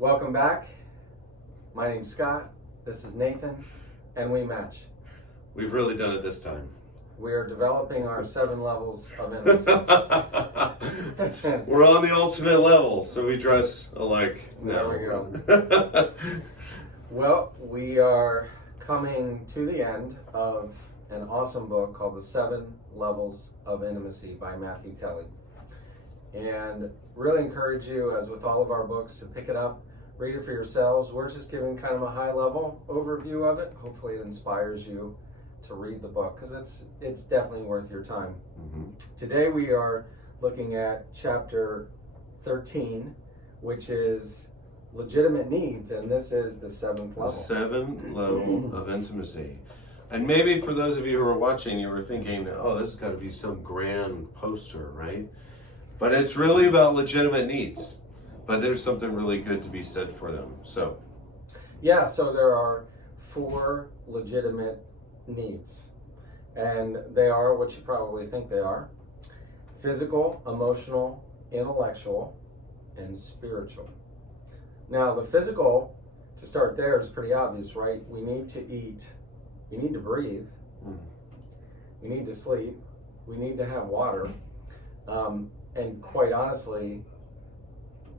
Welcome back. My name's Scott. This is Nathan, and we match. We've really done it this time. We are developing our 7 levels of intimacy. We're on the ultimate level, so we dress alike now. There we go. Well, we are coming to the end of an awesome book called The 7 Levels of Intimacy by Matthew Kelly. And really encourage you, as with all of our books, to pick it up, read it for yourselves. We're just giving kind of a high-level overview of it. Hopefully it inspires you to read the book, because it's definitely worth your time. Mm-hmm. Today we are looking at chapter 13, which is legitimate needs, and this is the 7th level. The 7th level of intimacy. And maybe for those of you who are watching, you were thinking, oh, this has got to be some grand poster, right? But it's really about legitimate needs. But there's something really good to be said for them. So there are 4 legitimate needs. And they are what you probably think they are: physical, emotional, intellectual, and spiritual. Now, the physical, to start there, is pretty obvious, right? We need to eat. We need to breathe. We need to sleep. We need to have water. And quite honestly,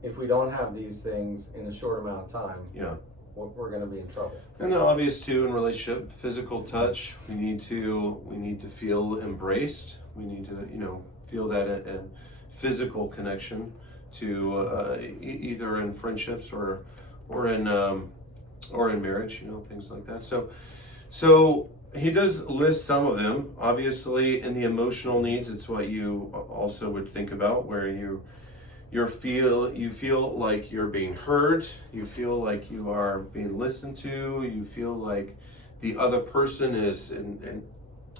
if we don't have these things in a short amount of time, we're going to be in trouble. And the obvious too in relationship, physical touch. We need to feel embraced. We need to feel that a physical connection to either in friendships or in marriage. Things like that. So he does list some of them. Obviously, in the emotional needs, it's what you also would think about, where you feel like you're being heard, you feel like you are being listened to, you feel like the other person is in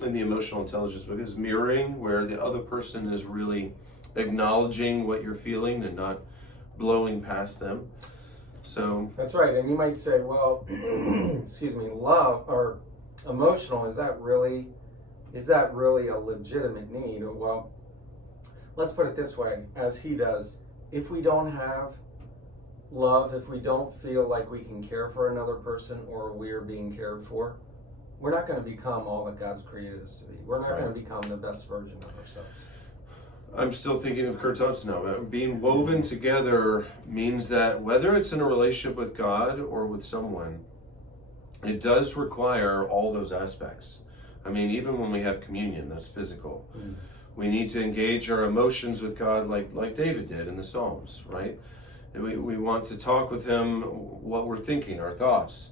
the emotional intelligence book is mirroring, where the other person is really acknowledging what you're feeling and not blowing past them. So that's right. And you might say, well, excuse me, love or emotional, is that really a legitimate need? Well, let's put it this way, as he does. If we don't have love, if we don't feel like we can care for another person or we're being cared for, we're not going to become all that God's created us to be. We're not going to become the best version of ourselves. I'm still thinking of Kurt Thompson now. Being woven together means that whether it's in a relationship with God or with someone, it does require all those aspects. I mean, even when we have communion, that's physical. Mm. We need to engage our emotions with God like David did in the Psalms, right? And we want to talk with him what we're thinking, our thoughts.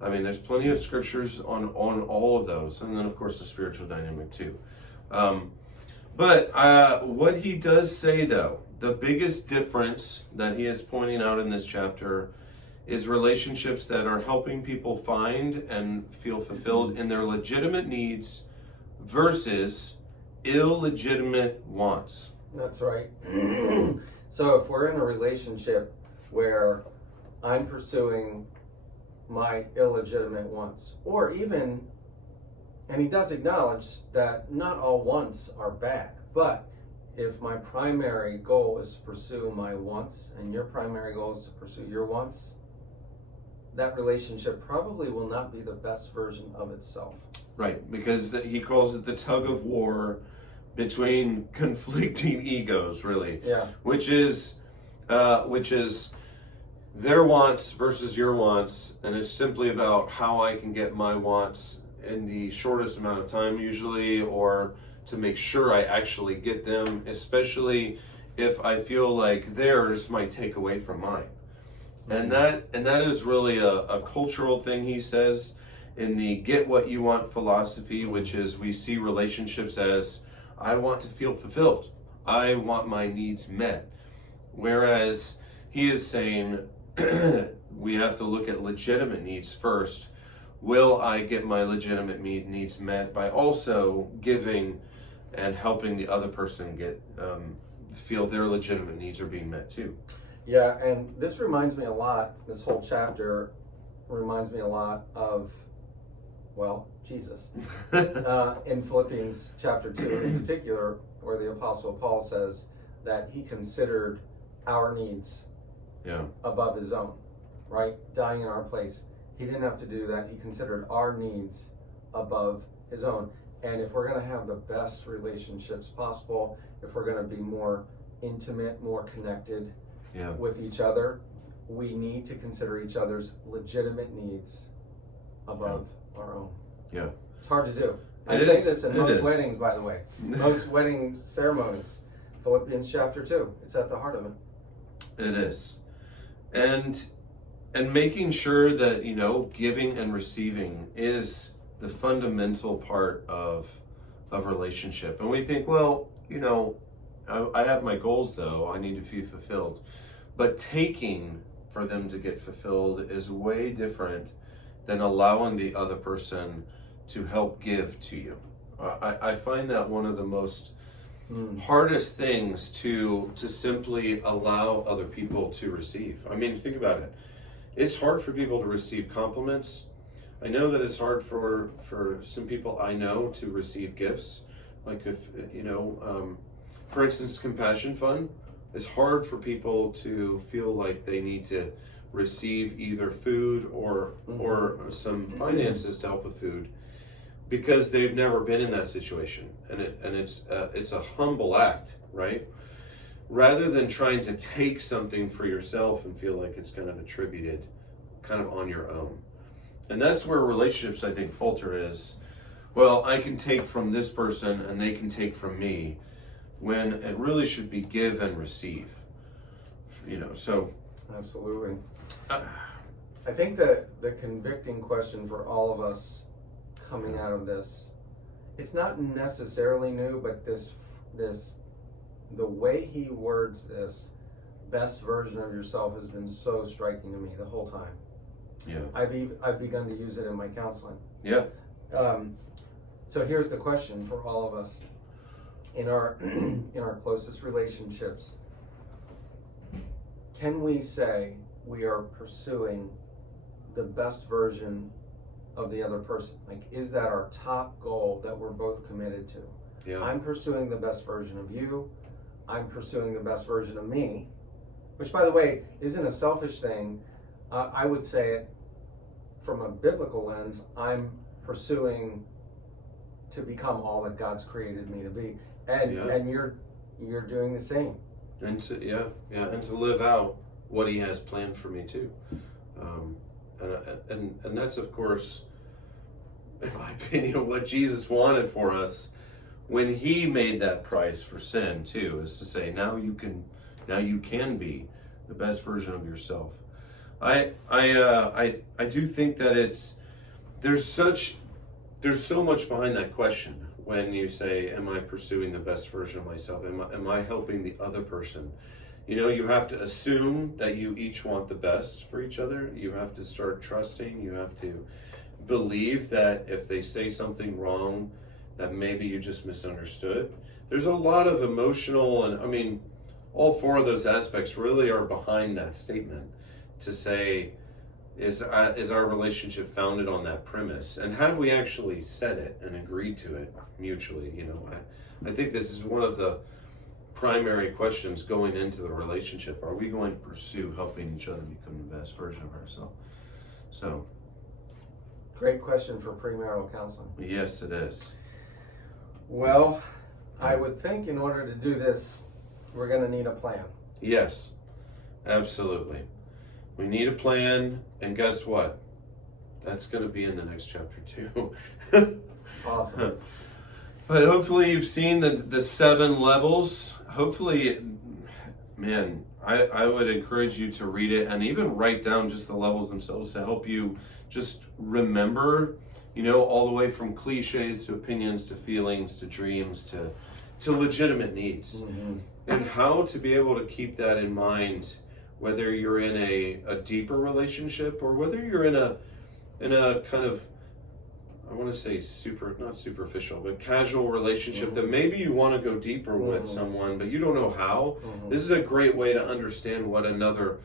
I mean, there's plenty of scriptures on all of those. And then, of course, the spiritual dynamic too. But what he does say, though, the biggest difference that he is pointing out in this chapter is relationships that are helping people find and feel fulfilled in their legitimate needs versus illegitimate wants. That's right. So if we're in a relationship where I'm pursuing my illegitimate wants, or even, and he does acknowledge that not all wants are bad, but if my primary goal is to pursue my wants and your primary goal is to pursue your wants, that relationship probably will not be the best version of itself. Right, because he calls it the tug of war between conflicting egos, really. Yeah. Which is their wants versus your wants, and it's simply about how I can get my wants in the shortest amount of time usually, or to make sure I actually get them, especially if I feel like theirs might take away from mine. And that is really a cultural thing, he says, in the get what you want philosophy, which is we see relationships as I want to feel fulfilled. I want my needs met. Whereas he is saying we have to look at legitimate needs first. Will I get my legitimate needs met by also giving and helping the other person feel their legitimate needs are being met too? Yeah, and this reminds me a lot, this whole chapter reminds me a lot of, well, Jesus. In Philippians chapter 2 in particular, where the Apostle Paul says that he considered our needs above his own. right? Dying in our place. He didn't have to do that. He considered our needs above his own. And if we're going to have the best relationships possible, if we're going to be more intimate, more connected with each other, we need to consider each other's legitimate needs above our own. Yeah. It's hard to do. I It say is. this in It most is. weddings, by the way. Most wedding ceremonies. Philippians chapter 2. It's at the heart of it. It is. And making sure that, giving and receiving is the fundamental part of relationship. And we think, well, I have my goals though, I need to be fulfilled. But taking for them to get fulfilled is way different than allowing the other person to help give to you. I find that one of the most hardest things to simply allow other people to receive. I mean, think about it. It's hard for people to receive compliments. I know that it's hard for some people I know to receive gifts. Like if, for instance, Compassion Fund. It's hard for people to feel like they need to receive either food or some finances to help with food, because they've never been in that situation, and it's a humble act, right? Rather than trying to take something for yourself and feel like it's kind of attributed, kind of on your own. And that's where relationships, I think, falter is, well, I can take from this person and they can take from me, when it really should be give and receive. So. Absolutely. I think that the convicting question for all of us coming out of this, it's not necessarily new, but the way he words this, best version of yourself, has been so striking to me the whole time. Yeah. I've begun to use it in my counseling. Yeah. So here's the question for all of us in our closest relationships. Can we say we are pursuing the best version of the other person? Like, is that our top goal that we're both committed to? Yeah. I'm pursuing the best version of you. I'm pursuing the best version of me, which, by the way, isn't a selfish thing. I would say it from a biblical lens. I'm pursuing to become all that God's created me to be, and you're doing the same. And to and to live out what He has planned for me too, and that's, of course, in my opinion, what Jesus wanted for us when He made that price for sin too, is to say, now you can be the best version of yourself. I do think that there's so much behind that question when you say, am I pursuing the best version of myself? Am I helping the other person? You have to assume that you each want the best for each other. You have to start trusting. You have to believe that if they say something wrong, that maybe you just misunderstood. There's a lot of emotional, and all four of those aspects really are behind that statement, to say, is our relationship founded on that premise? And have we actually said it and agreed to it mutually? I think this is one of the primary questions going into the relationship. Are we going to pursue helping each other become the best version of ourselves? So. Great question for premarital counseling. Yes, it is. Well, I would think in order to do this, we're going to need a plan. Yes, absolutely. We need a plan, and guess what? That's going to be in the next chapter too. Awesome. But hopefully you've seen the 7 levels. Hopefully, man, I would encourage you to read it and even write down just the levels themselves to help you just remember, all the way from cliches to opinions to feelings to dreams to legitimate needs. Mm-hmm. And how to be able to keep that in mind, whether you're in a deeper relationship or whether you're in a kind of, I want to say not superficial, but casual relationship, mm-hmm. that maybe you want to go deeper, mm-hmm. with someone, but you don't know how. Mm-hmm. This is a great way to understand what another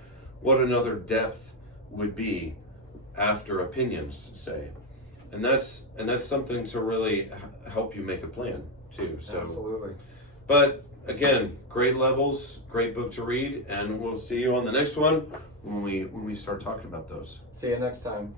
depth would be after opinions, say. And that's something to really help you make a plan too. So, absolutely. But again, grade levels, great book to read, and we'll see you on the next one when we start talking about those. See you next time.